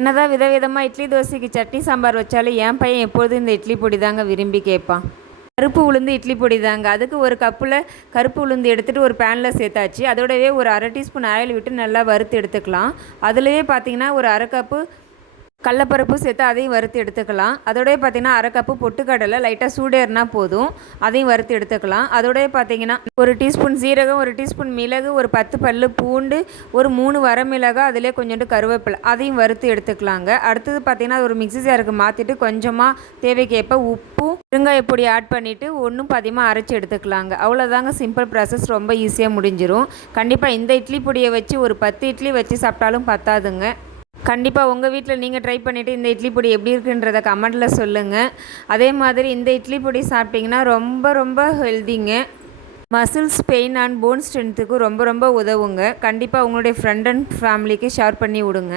என்னதான் விதவிதமாக இட்லி தோசைக்கு சட்னி சாம்பார் வச்சாலும் என் பையன் எப்பொழுதும் இந்த இட்லி பொடி தாங்க விரும்பி கேட்பான். கருப்பு உளுந்து இட்லி பொடி தாங்க. அதுக்கு ஒரு கப்பில் கருப்பு உளுந்து எடுத்துகிட்டு ஒரு பேனில் சேர்த்தாச்சு. அதோடவே ஒரு 1/2 டீஸ்பூன் ஆயில் விட்டு நல்லா வறுத்து எடுத்துக்கலாம். அதுலேயே பார்த்தீங்கன்னா ஒரு 1/2 கப்பு கடலப்பருப்பு சேர்த்து அதையும் வறுத்து எடுத்துக்கலாம். அதோடய பார்த்திங்கன்னா 1/2 கப்பு பொட்டுக்கடலை லைட்டாக சூடேறினா போதும், அதையும் வறுத்து எடுத்துக்கலாம். அதோடய பார்த்திங்கன்னா ஒரு டீஸ்பூன் சீரகம், ஒரு டீஸ்பூன் மிளகு, ஒரு 10 பல்லு பூண்டு, ஒரு 3 வரமிளகாய், அதிலே கொஞ்சோண்டு கருவேப்பிலை, அதையும் வறுத்து எடுத்துக்கலாங்க. அடுத்தது பார்த்திங்கன்னா ஒரு மிக்ஸி ஜாருக்கு மாற்றிட்டு கொஞ்சமாக தேவைக்கேற்ப உப்பு, பெருங்காயப்பொடி ஆட் பண்ணிவிட்டு ஒன்றும் பாதியமாக அரைச்சி எடுத்துக்கலாங்க. அவ்வளோதாங்க, சிம்பிள் ப்ராசஸ், ரொம்ப ஈஸியாக முடிஞ்சிடும். கண்டிப்பாக இந்த இட்லி பொடியை வச்சு ஒரு 10 இட்லி வச்சு சாப்பிட்டாலும் பத்தாதுங்க. கண்டிப்பாக உங்கள் வீட்டில் நீங்கள் ட்ரை பண்ணிவிட்டு இந்த இட்லி பொடி எப்படி இருக்குன்றதை கமெண்ட்டில் சொல்லுங்கள். அதே மாதிரி இந்த இட்லி பொடி சாப்பிட்டிங்கன்னா ரொம்ப ரொம்ப ஹெல்திங்க. மசில்ஸ் பெயின் அண்ட் போன் ஸ்ட்ரென்த்துக்கு ரொம்ப ரொம்ப உதவுங்க. கண்டிப்பாக உங்களுடைய ஃப்ரெண்ட் அண்ட் ஃபேமிலிக்கு ஷேர் பண்ணி விடுங்க.